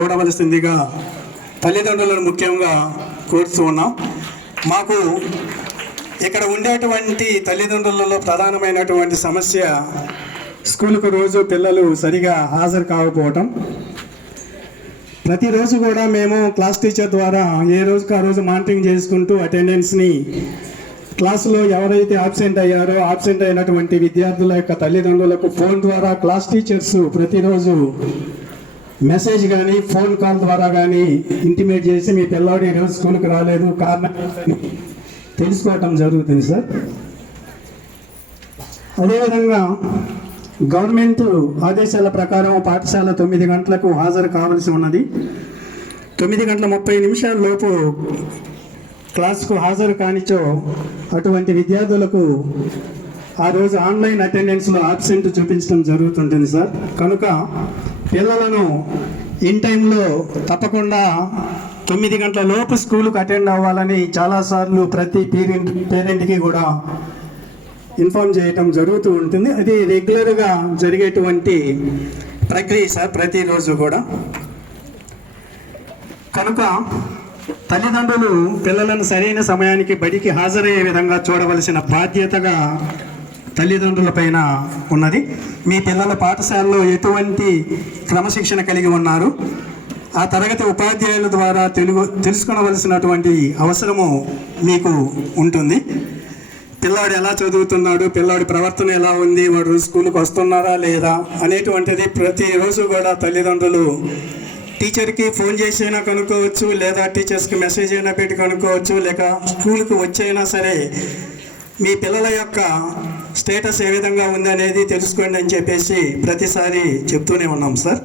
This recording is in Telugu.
చూడవలసిందిగా తల్లిదండ్రులను ముఖ్యంగా కోరుతూ ఉన్నాం. మాకు ఇక్కడ ఉండేటువంటి తల్లిదండ్రులలో ప్రధానమైనటువంటి సమస్య స్కూల్కు రోజు పిల్లలు సరిగా హాజరు కాకపోవటం. ప్రతిరోజు కూడా మేము క్లాస్ టీచర్ ద్వారా ఏ రోజుకి ఆ రోజు మానిటరింగ్ చేసుకుంటూ అటెండెన్స్ని క్లాసులో ఎవరైతే ఆబ్సెంట్ అయ్యారో ఆబ్సెంట్ అయినటువంటి విద్యార్థుల యొక్క తల్లిదండ్రులకు ఫోన్ ద్వారా క్లాస్ టీచర్స్ ప్రతిరోజు మెసేజ్ కానీ ఫోన్ కాల్ ద్వారా కానీ ఇంటిమేట్ చేసి మీ పిల్లవాడు ఈరోజు స్కూల్కి రాలేదు కారణం తెలుసుకోవటం జరుగుతుంది సార్. అదేవిధంగా గవర్నమెంట్ ఆదేశాల ప్రకారం పాఠశాల 9 గంటలకు హాజరు కావాల్సి ఉన్నది. 9:30 లోపు క్లాస్కు హాజరు కానిచో అటువంటి విద్యార్థులకు ఆ రోజు ఆన్లైన్ అటెండెన్స్లో ఆబ్సెంట్ చూపించడం జరుగుతుంటుంది సార్. కనుక పిల్లలను ఇన్ టైంలో తప్పకుండా 9 గంటల లోపు స్కూల్కి అటెండ్ అవ్వాలని చాలాసార్లు ప్రతి పేరెంట్కి కూడా ఇన్ఫార్మ్ చేయటం జరుగుతూ ఉంటుంది. అది రెగ్యులర్గా జరిగేటువంటి ప్రక్రియ సార్ ప్రతిరోజు కూడా. కనుక తల్లిదండ్రులు పిల్లలను సరైన సమయానికి బడికి హాజరయ్యే విధంగా చూడవలసిన బాధ్యతగా తల్లిదండ్రులపైన ఉన్నది. మీ పిల్లల పాఠశాలలో ఎటువంటి క్రమశిక్షణ కలిగి ఉన్నారు, ఆ తరగతి ఉపాధ్యాయుల ద్వారా తెలుసుకొనవలసినటువంటి అవసరము మీకు ఉంటుంది. పిల్లాడు ఎలా చదువుతున్నాడు, పిల్లాడి ప్రవర్తన ఎలా ఉంది, వాడు స్కూల్కి వస్తున్నారా లేదా అనేటువంటిది ప్రతిరోజు కూడా తల్లిదండ్రులు టీచర్కి ఫోన్ చేసి అయినా కనుక్కోవచ్చు, లేదా టీచర్స్కి మెసేజ్ అయినా పెట్టి కనుక్కోవచ్చు, లేక స్కూల్కి వచ్చైనా సరే మీ పిల్లల యొక్క స్టేటస్ ఏ విధంగా ఉంది అనేది తెలుసుకోండి అని చెప్పేసి ప్రతిసారి చెప్తూనే ఉన్నాం సార్.